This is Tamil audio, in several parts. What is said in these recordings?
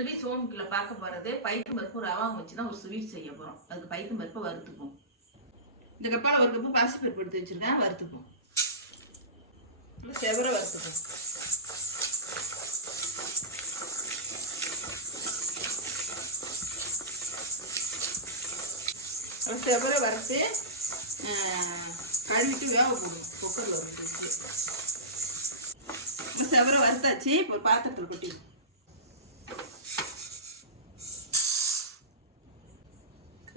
செல்வி சோமுக்குள்ள பார்க்க போகிறது பைத்தம் பருப்பு ரவாவும் வச்சு தான் ஒரு ஸ்வீட் செய்ய போகிறோம் அதுக்கு பைத்தம் பருப்பை வறுத்துப்போம். இந்த கப்பால் ஒரு கப்பு பாசி பருப்பு எடுத்து வச்சுருக்கேன் வறுத்துப்போம். செவர வறுத்துப்போம். செவர வறுத்து கழுவிட்டு வேக போடும் குக்கரில் ஒரு செவரை வறுத்தாச்சு இப்போ பாத்திரத்தில் கொட்டி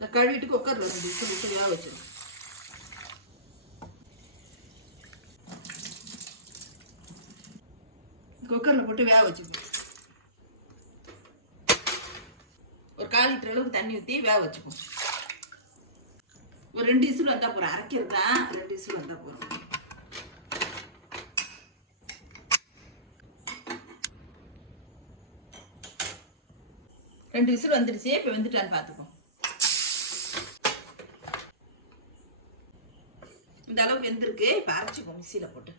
இதை கழுவிட்டு குக்கரில் ரெண்டு விசில் விட்டு வேக வச்சிடும் குக்கரில் போட்டு வேக வச்சுக்கணும் ஒரு கால் லிட்டர் அளவுக்கு தண்ணி ஊற்றி வேக வச்சுப்போம் ஒரு ரெண்டு விசில் வந்தால் போகிறோம் அரைக்கிறது தான் ரெண்டு விசில் வந்தால் போகிறோம் ரெண்டு விசில் வந்துடுச்சு இப்போ வந்துட்டான்னு பார்த்துப்போம் இந்த அளவுக்கு வெந்திருக்கு. இப்போ அரைச்சிப்போம் மிக்சியில் போட்டு.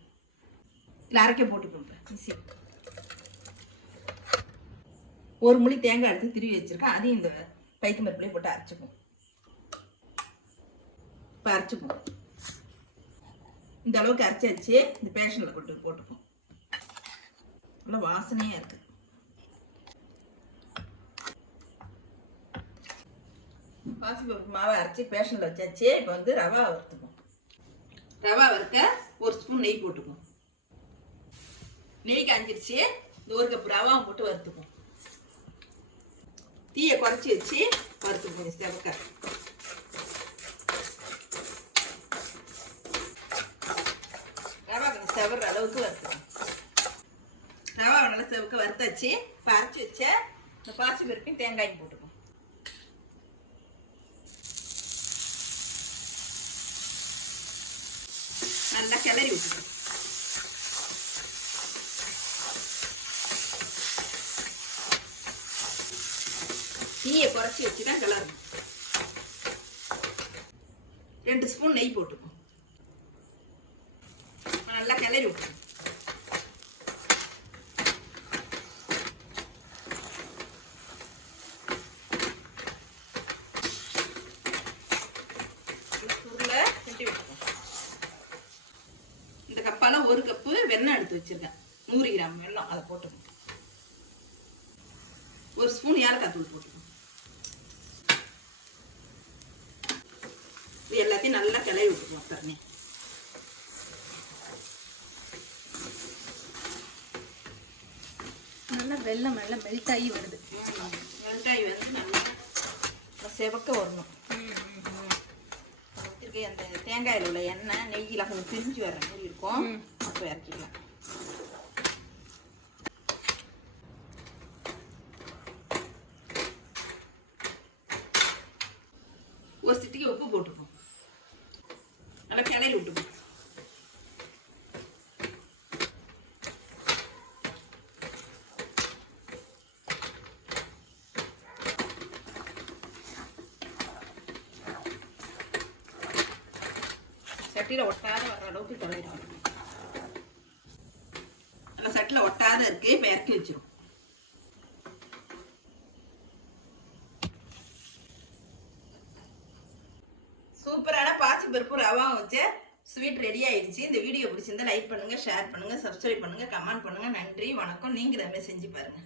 இல்லை அரைக்க போட்டுப்போம் இப்போ மிக்சி. ஒரு மொழி தேங்காய் எடுத்து திருவி வச்சிருக்கேன். அதையும் இந்த பைத்து மரப்புலேயே போட்டு அரைச்சிப்போம் இப்போ அரைச்சிப்போம் இந்த அளவுக்கு அரைச்சாச்சு இந்த பேஷனில் போட்டு போட்டுப்போம். நல்லா வாசனையாக இருக்குது பாசிப்பருப்பு மாவை அரைச்சி பேஷனில் வச்சாச்சு. இப்போ வந்து ரவா வறுத்துப்போம். ரவா வறுக்க ஒரு ஸ்பூன் நெய் போட்டுக்கும் நெய் காஞ்சிருச்சு இந்த ஒரு கப் ரவாவை போட்டு வறுத்துக்கும் தீயை குறைச்சி வச்சு வறுத்துக்கும் செவக்க. ரவா கொஞ்சம் செவற அளவுக்கு வறுத்துக்கும் ரவா நல்லா செவக்க வறுத்தாச்சு. பறிச்சு வச்ச இந்த பாசி பருப்பையும் தேங்காயும் போட்டுக்கும் நல்லா கிளறி விட்டுக்கணும் தீயை குறைச்சி வச்சு தான் கிளறணும் ரெண்டு ஸ்பூன் நெய் போட்டுப்போம் நல்லா கிளறி விட்டுருக்கோம் உருளை கட்டி விட்டுப்போம் இந்த கப்பால ஒரு கப்பு வெண்ணெய் எடுத்து வச்சிருக்கேன். நூறு கிராம் வெல்லம் அதை போட்டுக்கணும். ஒரு ஸ்பூன் ஏலக்காய் தூள் போட்டுக்கணும். இது எல்லாத்தையும் நல்லா கிளறி விட்டுக்குவோம் தண்ணி நல்லா வெள்ளம் நல்லா மெல்ட் ஆகி வருது. வெங்காயம் வந்து நல்லா செவக்க வரணும். அந்த தேங்காயில் உள்ள எண்ணெய் நெய்யில் கொஞ்சம் பிரிஞ்சு வர மாதிரி இருக்கும். ம். இறக்கிக்கலாம். ஒரு சிட்டிக்கு உப்பு போட்டுப்போம் நல்லா கிளறி விட்டுப்போம் சட்டியில் ஒட்டாத வர்ற அளவுக்கு கிளறிடும் நல்லா சட்டியில் ஒட்டாத இருக்கு இப்போ இறக்கி வச்சிரும். சூப்பரான பாசி பருப்பு ரவா வச்சு ஸ்வீட் ரெடி ஆயிடுச்சு. இந்த வீடியோ பிடிச்சிருந்தா லைக் பண்ணுங்க ஷேர் பண்ணுங்க சப்ஸ்கிரைப் பண்ணுங்க கமெண்ட் பண்ணுங்க. நன்றி வணக்கம். நீங்க இதை செஞ்சு பாருங்க.